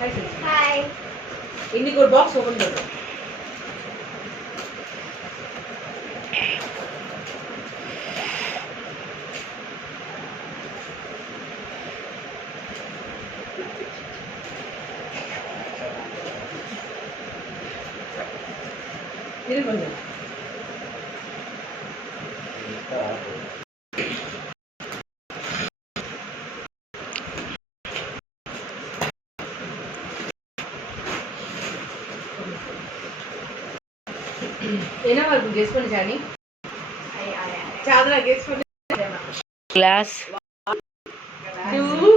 Hi. இன்னைக்கு ஒரு box open பண்றோம். இது கொஞ்சம் என்னவா இருக்கும் கெஸ் பண்ணு ஜானி. சாதனா கெஸ் பண்ணு. கிளாஸ் 2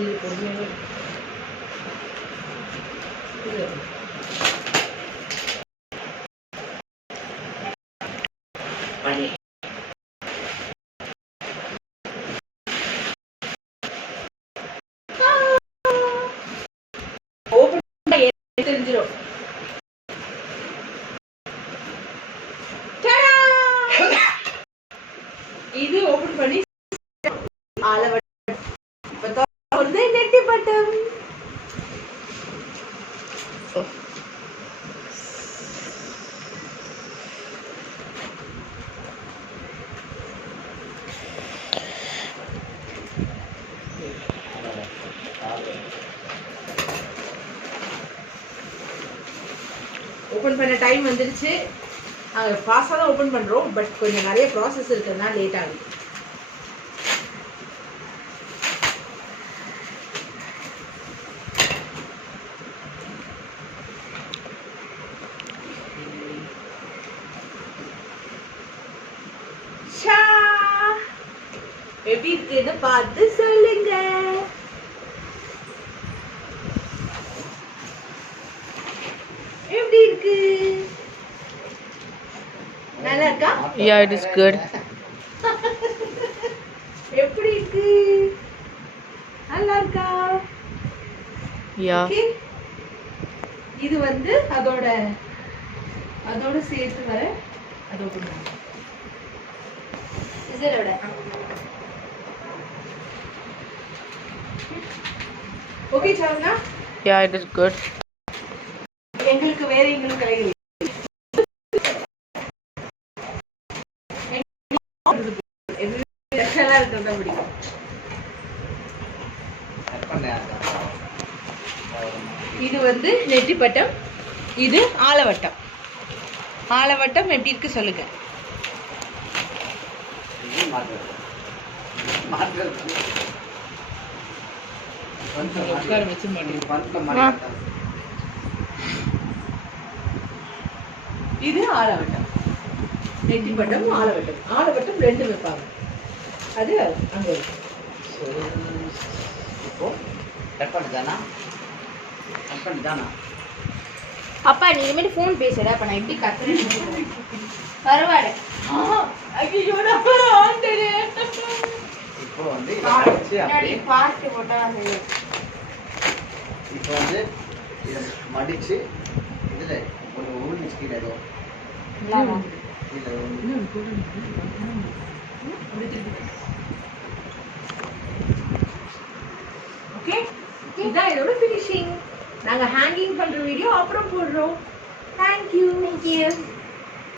இது பொறுமையா ஓபன் பண்ண தெரிஞ்சிரும். இது ஓபன் பண்ணி வந்து நெட்டி பட்டம். ஓபன் பண்ண டைம் வந்துருச்சு. நாங்கள் ஃபாஸ்ட்டாக தான் ஓப்பன் பண்ணுறோம், பட் கொஞ்சம் நிறைய ப்ராசஸ் இருக்கிறதுனால லேட் ஆகுது. எப்படி இருக்குன்னு பார்த்து சொல்லுங்க. எப்படி இருக்கு? நல்லா இருக்கா? Yeah, it is good. எப்படி இருக்கு? நல்லா இருக்கா? Yeah. Okay. இது வந்து அதோட சேர்த்து வர அதோட இதோட okay சாவனா? Yeah, it is good. எங்களுக்கு வேற எங்களுக்கு கிடையாது. இது வந்து நெற்றிப்பட்டம், இது ஆலவட்டம். ஆலவட்டம் எப்படி இருக்கு சொல்லுங்க. இது ஆலவட்டம், நெற்றிப்பட்டம், ஆலவட்டம். ஆலவட்டம் ரெண்டு வைப்பாங்க. அது அங்க இருக்கு. அப்பா நீ இனிமேல் ஃபோன் பேசுடா. அப்ப நான் எப்படி கத்துறேன் பரவாயில்ல. ஐயோ நான் ஆண்டனே. இப்போ வந்து அப்படி பார்த்து போட்டா இப்போ வந்து இதை மடிச்சு இதுல ஒரு ஊர்னி ஸ்கீல் ஏதோ ஓகே, இதான் இதோட ஃபினிஷிங். நாங்க ஹேங்கிங் பண்ற வீடியோ அப்புறம் போடுறோம். Thank you.